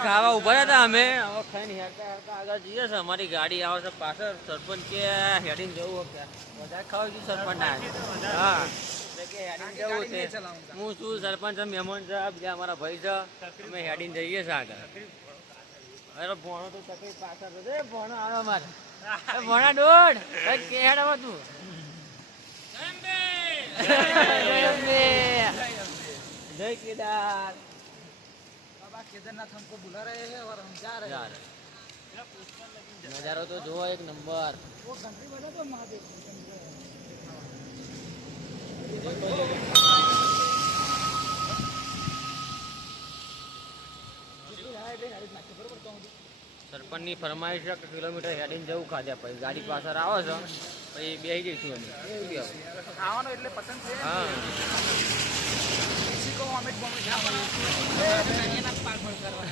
ખાવા ઉભા હતા અમે હવે ખાઈને હેરતા હેરતા આગળ જઈએ છે અમારી ગાડી આવે છે પાછળ સરપંચ કે હેડીને જવું બધા ખાવા ગયું સરપંચ ના હા કે હેડીને જવું છે હું છું સરપંચ મહેમાન છે બીજા અમારા ભાઈ છે અમે હેડીને જઈએ છે આગળ અરે ભણો તો તકલીફ પાછળ છે ભણો આવે મારે ભણા દોડ કે હેડાવા તું जय केदार बाबा केदारनाथ हमको बुला रहे हैं और हम जा रहे हैं नजारो तो जो एक नंबर वो घंटी बजा तो महादेव સરપંચ ની ફરમાઈશ છે કે કિલોમીટર હેડીને જવું ખાધ્યા પછી ગાડી પાછળ આવે છે પછી બેસી જઈશું અમે ખાવાનો એટલે પસંદ છે હા किसी को वॉमिट वॉमिट ना हो